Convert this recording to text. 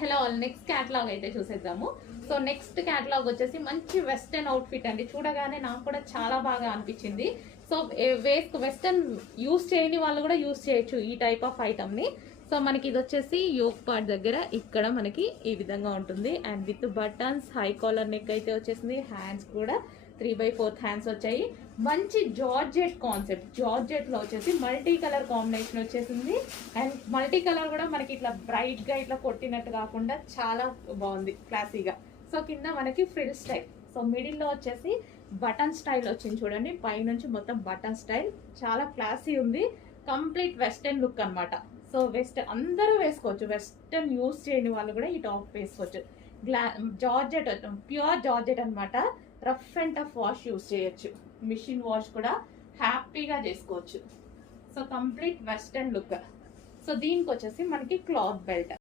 Hello all, next catalogue అయితే చూసేద్దాము. So next catalogue వచ్చేసి మంచి వెస్టర్న్ అవుట్ఫిట్ అండి. చూడగానే నాకు కూడా చాలా బాగా అనిపించింది. సో వెస్టర్న్ యూస్ చేయని వాళ్ళు కూడా యూస్ చేయొచ్చు ఈ టైప్ ఆఫ్ ఐటమ్ని. సో మనకి ఇది వచ్చేసి యోక్ పార్ట్ దగ్గర ఇక్కడ మనకి ఈ విధంగా ఉంటుంది. And with buttons, high collar neck అయితే వచ్చేసింది. హ్యాండ్స్ కూడా 3/4 హ్యాండ్స్ వచ్చాయి. మంచి జార్జెట్ కాన్సెప్ట్, జార్జెట్ లో వచ్చేసి మల్టీ కలర్ కాంబినేషన్ వచ్చేసింది. అండ్ మల్టీ కలర్ కూడా మనకి ఇట్లా బ్రైట్ గా ఇట్లా కొట్టినట్టు కాకుండా చాలా బాగుంది, క్లాసీగా. సో కింద మనకి ఫ్రిల్ స్టైల్, సో మిడిల్ లో వచ్చేసి బటన్ స్టైల్ వచ్చింది చూడండి. పైనుంచి మొత్తం బటన్ స్టైల్, చాలా క్లాసీ ఉంది. కంప్లీట్ వెస్టర్న్ లుక్ అనమాట. సో వెస్టర్న్ అందరూ వేసుకోవచ్చు, వెస్టర్న్ యూస్ చేయని వాళ్ళు కూడా ఈ టాప్ వేసుకోవచ్చు. జార్జెట్, ప్యూర్ జార్జెట్ అనమాట. Rough and tough wash use చేయొచ్చు, మిషన్ వాష్ కూడా హ్యాపీగా చేసుకోవచ్చు. So complete western look. So దీనికి వచ్చేసి మనకి క్లాత్ బెల్ట్.